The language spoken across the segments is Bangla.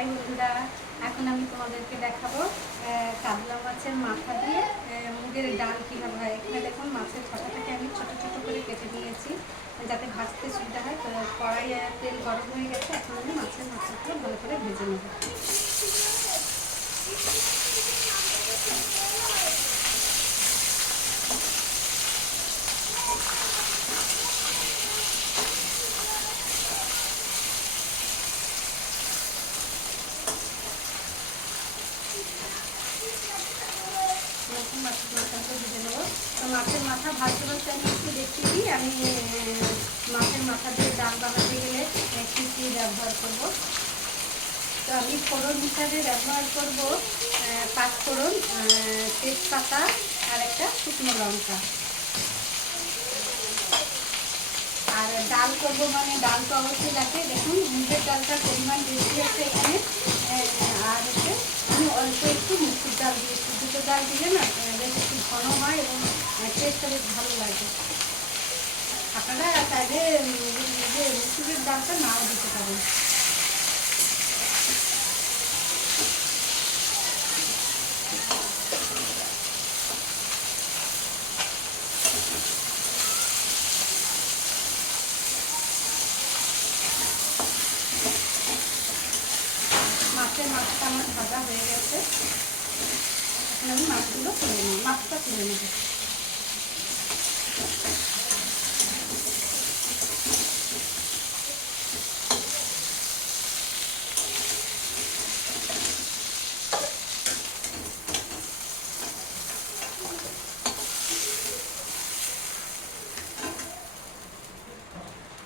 হাই বন্ধুরা, এখন আমি তোমাদেরকে দেখাবো কাতলা মাছের মাথা দিয়ে মুগের ডাল কীভাবে হয়। এখানে দেখুন মাছের মাথাটাকে আমি ছোট ছোট করে কেটে নিয়েছি যাতে ভাজতে সুবিধা হয়। তো কড়াই তেল গরম হয়ে গেছে, এখন আমি মাছের মাথাগুলো ভালো করে ভেজে নেব। মাছের মাথাটা ভেজে নেবো। তো মাছের মাথা ভাজতে ভাজতে আমি একটু দেখতে দিই আমি মাছের মাথা দিয়ে ডাল বানাতে গেলে কী কী ব্যবহার করব। তো আমি ফোড়ন হিসাবে ব্যবহার করব পাঁচফোড়ন, তেজপাতা আর একটা শুকনো লঙ্কা। আর ডাল করবো মানে ডাল তো অবশ্যই লাগে। দেখুন মুগের ডালটার পরিমাণ বেশি আছে এখানে। আর হচ্ছে আমি অল্প একটু মুসুর ডাল দিয়েছি। দুটো ডাল দিলে না বেশ একটু ঘন হয় এবং টেস্টটা বেশ ভালো লাগে। আপনারা চাইলে যে মুসুরের ডালটা নাও দিতে পারেন। মাছের মাছটা আমার ভাজা হয়ে গেছে, এখন আমি মাছগুলো তুলে নেব, মাছটা তুলে নেব।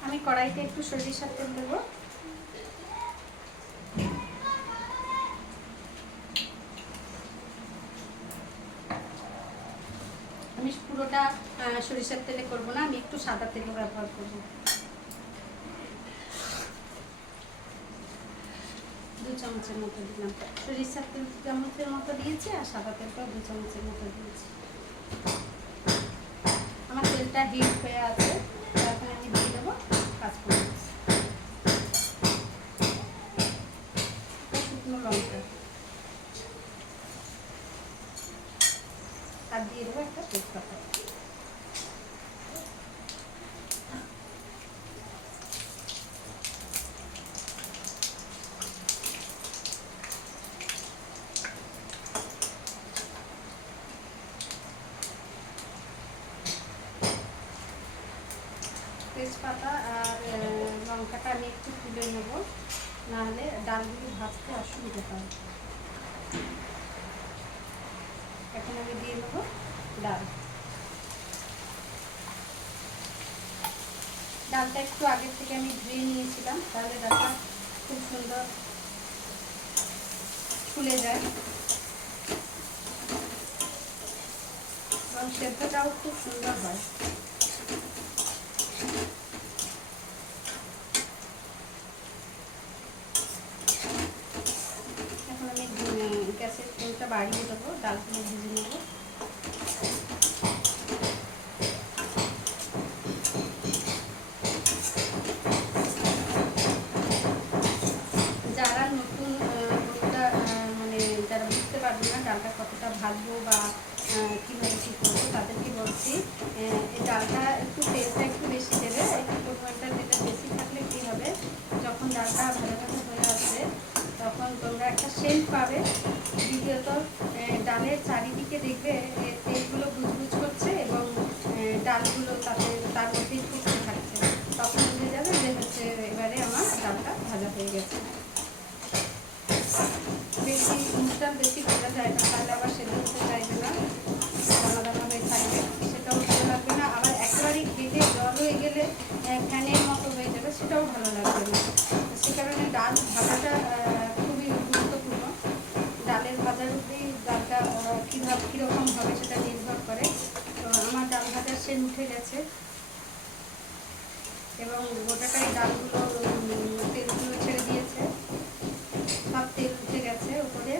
আমি কড়াইতে একটু সরিষার তেল দেবো। আমি পুরোটা সরিষার তেলে করব না, আমি একটু সাদা তেলও ব্যবহার করব। 2 চামচের মতো দিলাম। সরিষার তেল 2 চামচের মতো দিয়েছি আর সাদা তেলটাও 2 চামচের মতো দিয়েছি। আমার তেলটা হিট হয়ে আছে, এখন আমি দিয়ে দেবো পাঁচফোড়ন, শুকনো লঙ্কা আর দিয়ে দেবো একটা তেজপাতা। তেজপাতা আর লঙ্কাটা আমি একটু তুলে নেব, নাহলে ডালগুলো ভাজতে অসুবিধা হয়। এখন আমি দিয়ে নেবো ডাল। ডালটা একটু আগের থেকে আমি ধুয়ে নিয়েছিলাম, তাহলে ডালটা খুব সুন্দর ফুলে যায় এবং সেদ্ধটাও খুব সুন্দর হয়। এখন আমি গ্যাসের ফ্লেমটা বাড়িয়ে দেবো, ডালগুলো ভেজে নেবো। যারা নতুন বন্ধুরা মানে যারা বুঝতে পারবে না ডালটা কতটা ভাজবো বা কীভাবে কী করবো, তাদেরকে বলছি এই ডালটা তেলটা একটু বেশি দেবে। একটু পরিমাণটা তেলটা বেশি থাকলে কী হবে, যখন ডালটা ভাজা ভাজা হয়ে আসবে তখন তোমরা একটা সেন্ট পাবে। দ্বিতীয়ত ডালের চারিদিকে দেখবে তেলগুলো বুজবুজ করছে এবং ডালগুলো তার মধ্যেই ফুটতে থাকছে। তখন বুঝে যাবে যে হচ্ছে এবারে আমার ডালটা ভাজা হয়ে গেছে। বেশি মুগডাল বেশি ভাজা যায় না, তাহলে আবার সেদ্ধ হতে চাইবে না, দানা দানা হয়ে থাকবে, সেটাও ভালো লাগবে না। আবার একেবারেই ঘেটে জল হয়ে গেলে ফ্যানের মতো হয়ে যাবে, সেটাও ভালো লাগবে না। সে কারণে ডাল ভাজাটা খুবই গুরুত্বপূর্ণ। ডালের ভাজার উপরেই ডালটা কীরকম হবে সেটা নির্ভর করে। তো আমার ডাল ভাজার সেন উঠে গেছে এবং গোটাটাই ডালগুলো তেলগুলো ছেড়ে দিয়েছে, সব তেল উঠে গেছে উপরে।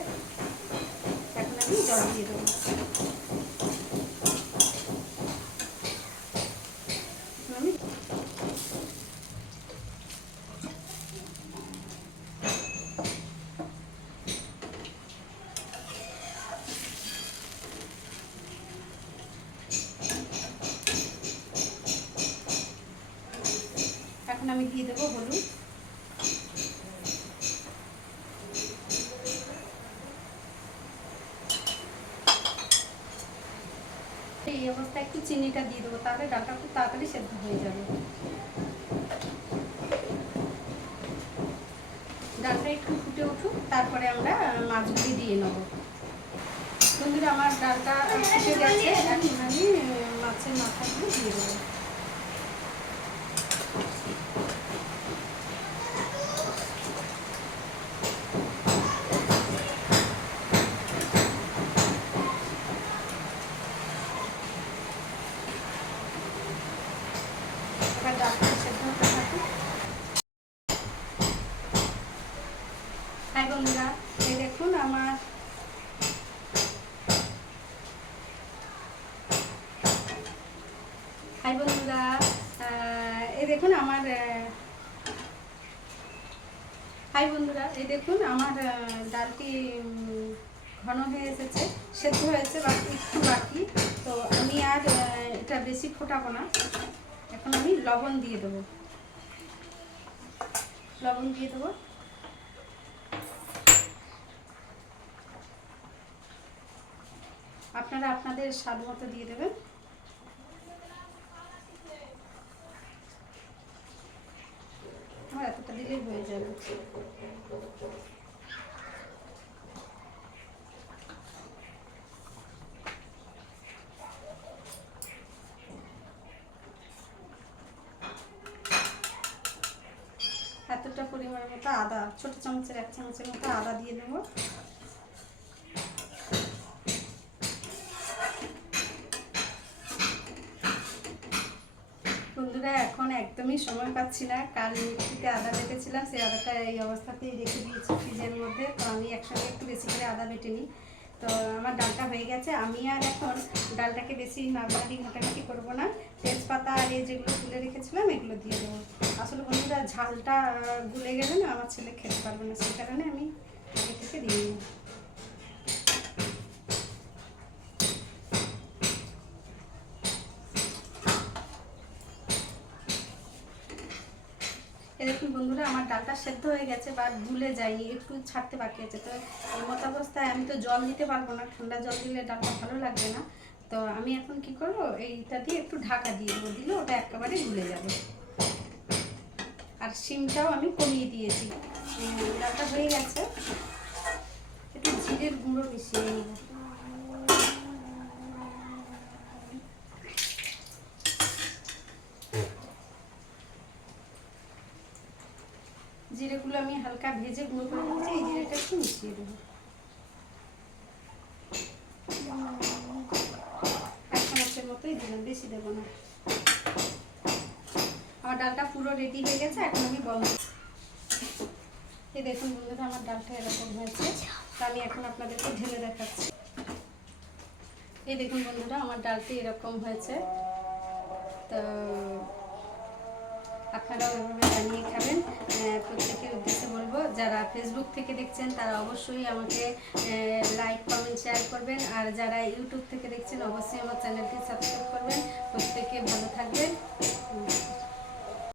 এখন আমি জল দিয়ে দেবো। আমি এই অবস্থায় একটু চিনিটা দিয়ে দেবো, তাহলে ডালটা খুব তাড়াতাড়ি সেদ্ধ হয়ে যাবে। ডালটা একটু ফুটে উঠুক, তারপরে আমরা মাছগুলি দিয়ে নেবো। বন্ধুরা আমার ডালটা ফুটে গেছে, এখন আমি মাছের মাথাগুলো দিয়ে দেবো। এবার ডালটা সেদ্ধ হতে থাকে। হাই বন্ধুরা, এই দেখুন আমার হাই বন্ধুরা এই দেখুন আমার হাই বন্ধুরা এই দেখুন আমার ডালটি ঘন হয়ে এসেছে, সেদ্ধ হয়েছে, বাকি একটু বাকি। তো আমি আর এটা বেশি ফোটাবো না, এখন আমি লবণ দিয়ে দেবো। লবণ দিয়ে দেবো। আপনারা আপনাদের স্বাদ মতো দিয়ে দেবেন। আমার এতটা দিলেই হয়ে যাবে। এতটা পরিমাণের মতো আদা, ছোট চামচের 1 চামচের মতো আদা দিয়ে দেবো। বন্ধুরা এখন একদমই সময় পাচ্ছি না, কাল মিক্সিতে আদা বেটেছিলাম, সেই আদাটা এই অবস্থাতেই রেখে দিয়েছি ফ্রিজের মধ্যে। তো আমি একসঙ্গে একটু বেশি করে আদা বেটে নিই। তো আমার ডালটা হয়ে গেছে, আমি আর এখন ডালটাকে বেশি নাড়ানাড়ি ঘাটাঘাটি করবো না। তেজপাতা আর এই যেগুলো তুলে রেখেছিলাম এগুলো দিয়ে দেবো। আসলে বন্ধুরা ঝালটা গুলে গেলে না আমার ছেলে খেতে পারবে না, সেই কারণে আমি আগে থেকে দিয়ে নিই। দেখুন বন্ধুরা আমার ডালটা সেদ্ধ হয়ে গেছে, বা ভুলে যাই, একটু ছাড়তে বাকি আছে। তো এই মতো অবস্থায় আমি তো জল দিতে পারবো না, ঠান্ডা জল দিলে ডালটা ভালো লাগবে না। তো আমি এখন কি করবো, এইটা দিয়ে একটু ঢাকা দিয়ে দেবো, দিলে ওটা একেবারে ভুলে যাবে। আর সিমটাও আমি কমিয়ে দিয়েছি। ডালটা হয়ে গেছে, একটু জিরের গুঁড়ো মিশিয়ে নেব। জিরেগুলো আমি হালকা ভেজে গুঁড়ো করে নিয়েছি, এই জিরেটা একটু মিশিয়ে দেবো। 1 চামচের মতোই দিলাম, বেশি দেবো না। আমার ডালটা পুরো রেডি হয়ে গেছে, এখন আমি বন্ধ। এই দেখুন বন্ধুরা আমার ডালটা এরকম হয়েছে, তা আমি এখন আপনাদেরকে ঢেলে দেখাচ্ছি। এই দেখুন বন্ধুরা আমার ডালটি এরকম হয়েছে। তো আপনারাও এভাবে বানিয়ে খাবেন। প্রত্যেকের উদ্দেশ্যে বলবো, যারা ফেসবুক থেকে দেখছেন তারা অবশ্যই আমাকে লাইক কমেন্ট শেয়ার করবেন, আর যারা ইউটিউব থেকে দেখছেন অবশ্যই আমার চ্যানেলটি সাবস্ক্রাইব করবেন। প্রত্যেকে ভালো থাকবেন।